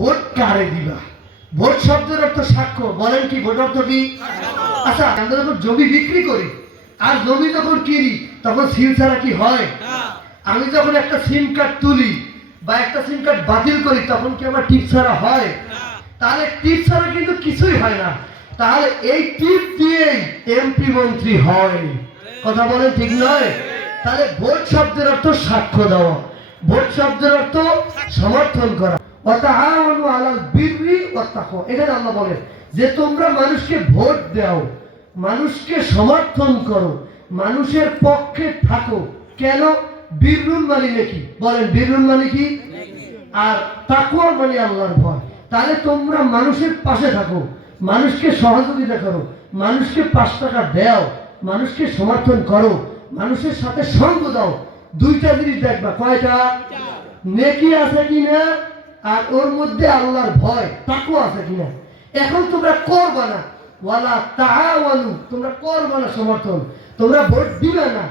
Vote কারে দিবা? Vote শব্দের অর্থ সাক্ষ্য। বলেন কি ভোট অর্থ কি? আচ্ছা, আমরা যখন জমি বিক্রি করি আর জমি যখন কিনি তখন সিম ছাড়া কি হয়? আমি যখন একটা সিম কার্ড তুলি বা একটা সিম কার্ড বাতিল করি তখন কি আমার টিপ ছাড়া হয়? তাহলে টিপ ছাড়া কিন্তু কিছুই হয় না। তাহলে এই টিপ দিয়েই এমপি মন্ত্রী হয়। কথা বলেন ঠিক নয়? তাহলে ভোট শব্দের অর্থ সাক্ষ্য দেওয়া, ভোট শব্দের অর্থ সমর্থন করা। ওয়াতাআওয়ানু আলাল বিররি ওয়াত তাকওয়া। এখানে আল্লাহ বলেন যে তোমরা মানুষকে ভোট দাও, মানুষকে সমর্থন করো, মানুষের পক্ষে থাকো। কেন? বিররুন মানে কি? বলেন বিররুন মানে কি? আর তাকওয়া মানে আল্লাহর ভয়। তাহলে তোমরা মানুষের পাশে থাকো, মানুষকে সহযোগিতা করো, মানুষকে 5 টাকা দাও, মানুষকে সমর্থন করো, মানুষের সাথে সঙ্গ দাও। দুইটা জিনিস দেখবা। কয়টা? নেকি আছে কিনা আর ওর মধ্যে আল্লাহর ভয় তাকওয়া আছে কিনা। এখন তোমরা করবা না, ওয়ালা তাআওয়ানু, তোমরা করবা না সমর্থন, তোমরা ভোট দিবে না।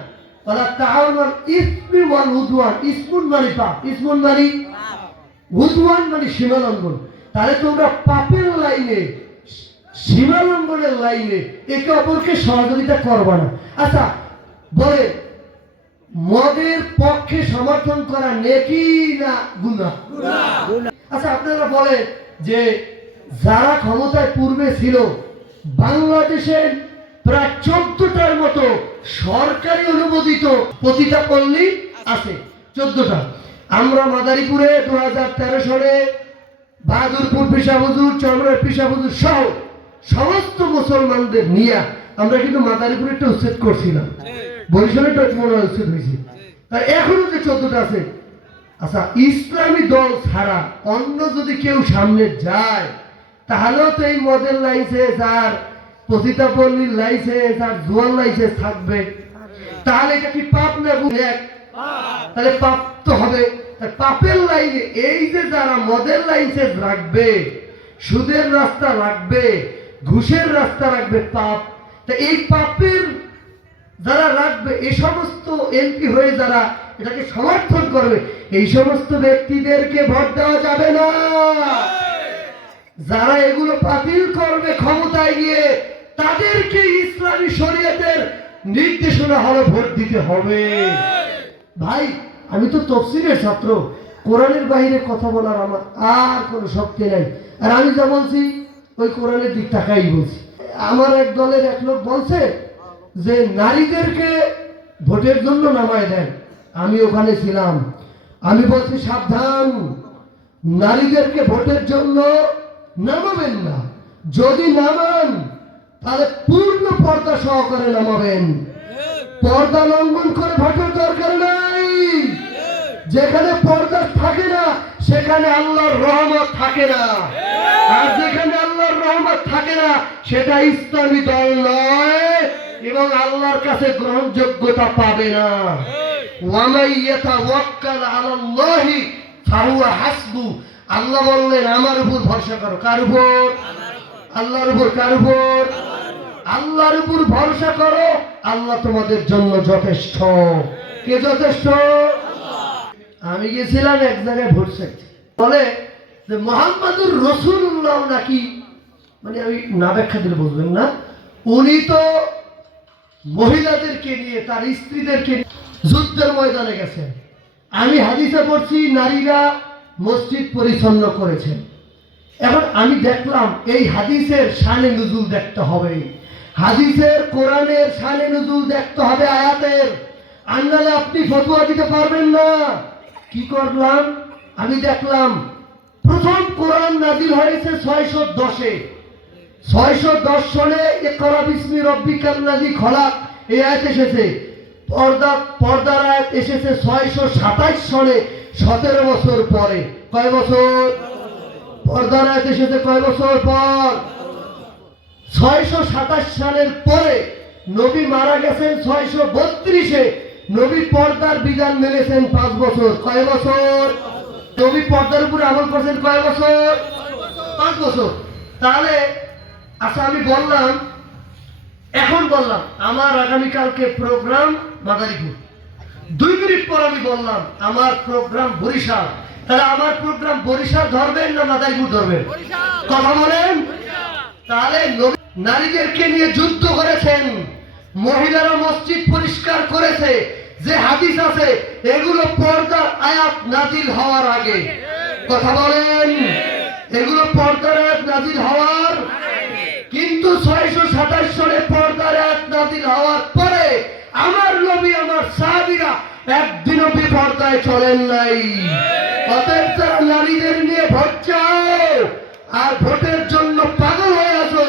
ওয়ালা তাআওয়ানু ইসমি ওয়াল উদওয়ান। ইসমুন মানে পাপ, ইসমুন মানে উদওয়ান মানে সীমালঙ্ঘন। তাহলে তোমরা পাপের লাইনে, সীমালঙ্ঘনের লাইনে একে অপরকে সহযোগিতা করবা না। আচ্ছা বলে মদের পক্ষে সমর্থন করা নেকি না গুনাহ? আচ্ছা আপনারা বলেন যে যারা ক্ষমতায় পূর্বে ছিল বাংলাদেশের প্রায় 14টার মতো সরকারি অনুমোদিত পতিতাপল্লী আছে, 14টা। আমরা মাদারীপুরে 2013 সালে বাহাদুরপুর পেশা হুজুর, চরমনার পেশা হুজুর সহ সমস্ত মুসলমানদের নিয়ে আমরা কিন্তু মাদারীপুরে একটা উচ্ছেদ করছিলাম, বরিশালে মনে উচ্ছেদ হয়েছে। তাই এখনো যে 14টা আছে। আচ্ছা ইসলামী দল ছাড়া অন্য যদি কেউ সামনে যায় তাহলেও তো এই মদের লাইসেন্স আর পতিতাপল্লীর লাইসেন্স আর জুয়ার লাইসেন্স থাকবে। তাহলে এটা কি পাপ না গুনাহ? তাহলে পাপ তো হবে। পাপের লাইনে এই যে যারা মদের লাইসেন্স রাখবে, সুদের রাস্তা রাখবে, ঘুষের রাস্তা রাখবে, পাপ। তা এই পাপের যারা রাখবে, এই সমস্ত এমপি হয়ে যারা এটাকে সমর্থন করবে, এই সমস্ত ব্যক্তিদেরকে ভোট দেওয়া যাবে না। যারা এগুলো বাতিল করবে ক্ষমতায় গিয়ে, তাদেরকে ইসলামী শরীয়তের নির্দেশনা হলে ভোট দিতে হবে। ভাই আমি তো তফসিরের ছাত্র, কোরআনের বাইরে কথা বলার আমার আর কোনো শক্তি নাই। আর আমি যা বলছি ওই কোরআনের দিক তাকাই বলছি। আমার এক দলের এক লোক বলছে যে নারীদেরকে ভোটের জন্য নামায় দেন। আমি ওখানে ছিলাম, আমি বলছি সাবধান, নারীদেরকে ভোটের জন্য নামাবেন না। যদি নামান তাহলে পূর্ণ পর্দা সহকারে নামাবেন। পর্দা লঙ্ঘন করে ভোটের দরকার নাই। যেখানে পর্দা থাকে না সেখানে আল্লাহর রহমত থাকে না, আর যেখানে আল্লাহর রহমত থাকে না সেটা ইসলামী দল নয় এবং আল্লাহর কাছে গ্রহণযোগ্যতা পাবে না। ওয়ামাই ইয়াতাওয়াক্কাল আলাল্লাহি ফাহুয়া হাসবু। আল্লাহ বললেন আমার উপর ভরসা করো। কার উপর? আল্লাহর উপর। কার উপর? আল্লাহর উপর ভরসা করো, আল্লাহ তোমাদের জন্য যথেষ্ট। কে যথেষ্ট? আমি গেছিলাম এক জায়গায় ভোট চাইতে, বলে যে মুহাম্মাদুর রাসূলুল্লাহ নাকি, মানে আমি না ব্যাখ্যা দিলে বুঝবেন না, উনি তো মহিলাদেরকে নিয়ে, তার স্ত্রীদেরকে যুদ্ধের ময়দানে গেছেন। আমি হাদিসে পড়ছি নারীরা মসজিদ পরিচ্ছন্ন করেছেন। এখন আমি দেখলাম এই হাদিসের শানে নুজুল দেখতে হবে, হাদিসের কোরআনের শানে নুজুল দেখতে হবে, আয়াতের। আনলে আপনি ফতোয়া দিতে পারবেন না। কি করলাম? আমি দেখলাম প্রথম কোরআন নাযিল হয়েছে 610-এ। 610 সনে ইকরা বিসমি রাব্বিকাল্লাযী খলাক এই আয়াত এসেছে। পর্দার আয়াত এসেছে 627 সনে, 17 বছর পরে। কয় বছর? পর্দার আয়াত এসেছে কয় বছর পর? 627 সালের পরে। নবী মারা গেছেন 632-এ। নবী পর্দার বিধান মেনেছেন 5 বছর। কয় বছর? নবী পর্দার উপরে আমল করছেন কয় বছর? 5 বছর। তাহলে আচ্ছা আমি বললাম, এখন বললাম আমার আগামীকালকে প্রোগ্রাম মাদারীপুর, 2 মিনিট পর আমি বললাম আমার প্রোগ্রাম বরিশাল। তাহলে আমার প্রোগ্রাম বরিশাল ধরবেন না মাদারীপুর ধরবেন? কথা বলেন। তাহলে নারীদেরকে নিয়ে যুদ্ধ করেছেন, মহিলারা মসজিদ পরিষ্কার করেছে, যে হাদিস আছে এগুলো পর্দার আয়াত নাজিল হওয়ার আগে। কথা বলেন, এগুলো পর্দার আয়াত নাজিল হওয়ার, কিন্তু 627 সনে পর্দার আয়াত নাজিল হওয়ার পরে আমার নবী আমার সাহাবীরা একদিনও বিপর্দায় চলেন নাই। অতএব যারা নারীদের নিয়ে ভোট চাও আর ভোটের জন্য পাগল হয়ে আছো,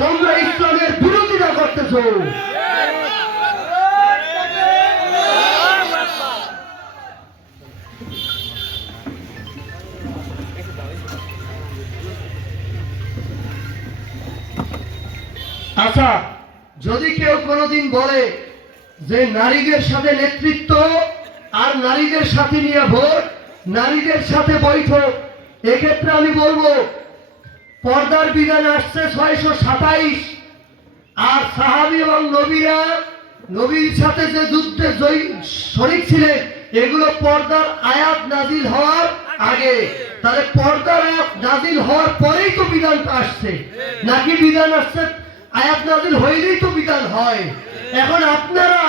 তোমরা ইসলামের বিরোধিতা করতেছো। আচ্ছা, যদি কেউ কোনোদিন বলে যে নারীদের সাথে নেতৃত্ব আর নারীদের সাথে নিয়ে ভোট, নারীদের সাথে বৈঠক, এক্ষেত্রে আমি বলবো পর্দার বিধান আসছে 627, আর সাহাবী এবং নবীরা নবীর সাথে যে যুদ্ধে শরীক ছিলেন এগুলো পর্দার আয়াত নাজিল হওয়ার আগে। তাহলে পর্দার আয়াত নাজিল হওয়ার পরেই তো বিধানটা আসছে, নাকি বিধান আসছে আয়াত নাজিল হইলেই তো বিধান হয়? এখন আপনারা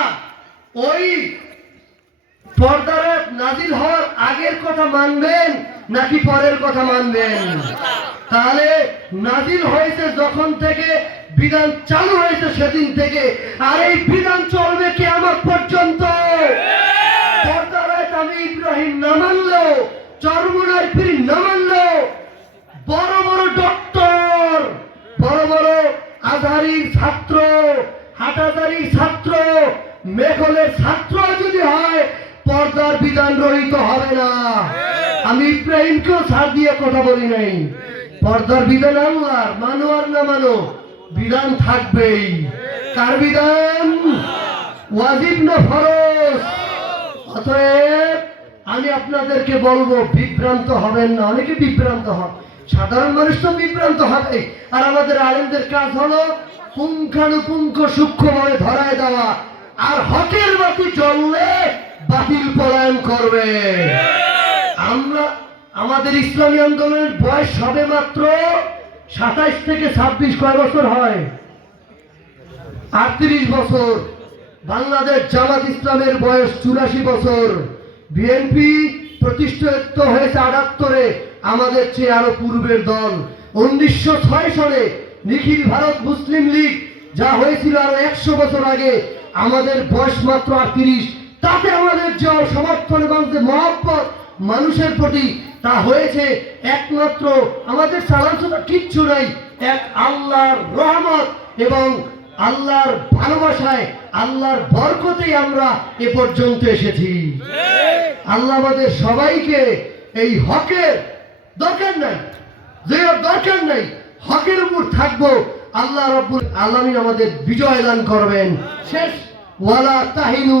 ওই পর্দার আয়াত নাজিল হওয়ার আগের কথা মানবেন নাকি পরের কথা মানবেন? তাহলে নাজিল হয়েছে যখন থেকে, বিধান চালু হয়েছে সেদিন থেকে, আর এই বিধান চলবে কিয়ামত পর্যন্ত। পর্দার আয়াত আমি ইব্রাহিম না মানলেও, চরমনাই পীর না মানলেও, বড় বড় ডক্টর, বড় বড় আজহারির ছাত্র, হাটাজারির ছাত্র, মেঘলের ছাত্র যদি হয়, পর্দার বিধান রহিত হবে না। আমি ইব্রাহিমকেও ছাড় দিয়ে কথা বলি নাই। পর্দার বিধান আল্লাহর, মানো আর না মানো বিধান থাকবেই। কার বিধান? ওয়াজিব না ফরজ? অতএব আমি আপনাদেরকে বলবো বিভ্রান্ত হবেন না। অনেকে বিভ্রান্ত হন, সাধারণ মানুষ তো বিভ্রান্ত হবে, আর আমাদের আলেমদের কাজ হলো পুঙ্খানুপুঙ্খ সূক্ষ্মভাবে ধরায় দেওয়া, আর হকের বাতি জ্বললে বাতিল পলায়ন করবে। আমরা আমাদের ইসলামী আন্দোলনের বয়স সবে মাত্র 27 থেকে 26, কয় বছর হয়? 38 বছর। বাংলাদেশ জামাত ইসলামের বয়স 84 বছর। বিএনপি প্রতিষ্ঠিত হয়েছে 78-এ, আমাদের চেয়ে আরো পূর্বের দল। 1906 সনে নিখিল ভারত মুসলিম লীগ যা হয়েছিল আরো 100 বছর আগে, আমাদের বয়স মাত্র 38। তাতে আমাদের যে সমর্থনগঞ্জ মহব্বত মানুষের প্রতি, তা হয়েছে একমাত্র আমাদের চালাচলা কিচ্ছু নাই, এক আল্লাহর রহমত এবং আল্লাহর ভালোবাসায়, আল্লাহর বরকতেই আমরা এ পর্যন্ত এসেছি। আল্লাহ আমাদের সবাইকে এই হকের দরকার নাই, যে দরকার নাই, হকের উপর থাকবো, আল্লাহ রাব্বুল আলামিন আমাদের বিজয় দান করবেন। শেষ, ওয়ালা তাহিনু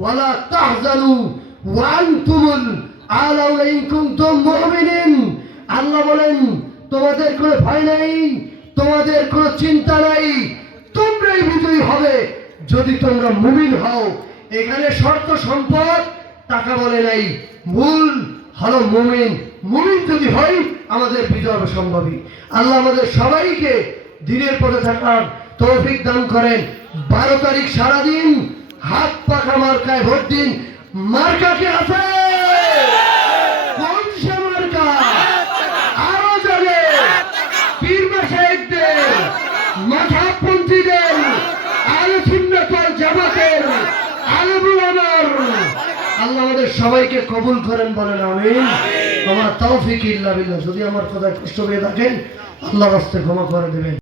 ওয়ালা তাহজানু ওয়া আনতুমুল আ'লাউনা ইন কুনতুম মুমিনিন। আল্লাহ বলেন তোমাদের কোনো ভয় নাই, তোমাদের কোনো চিন্তা নাই, তোমরাই বিজয়ী হবে যদি তোমরা মুমিন হও। এখানে শর্ত সম্পদ টাকা বলে নাই, মূল হলো মুমিন। মুমিন যদি হয় আমাদের বিজয় সম্ভবই। আল্লাহ আমাদের সবাইকে দিনের পথে থাকার তৌফিক দান করেন। 12 তারিখ সারাদিন হাত পাখা মার্কায় ভোট দিন। মার্কা কি আছে? কোন সে মার্কা? আরো জানে পীর মাশায়েখদের, মাযহাবপন্থীদের, আহলে সুন্নাত ওয়াল জামাতের আলেমুল আমার। আল্লাহ আমাদের সবাইকে কবুল করেন, বলেন আমিন। আমার তৌফিক ইল্লা বিল্লাহ। যদি আমার কথায় কষ্ট পেয়ে থাকেন আল্লাহর রাস্তায় ক্ষমা করে দেবেন।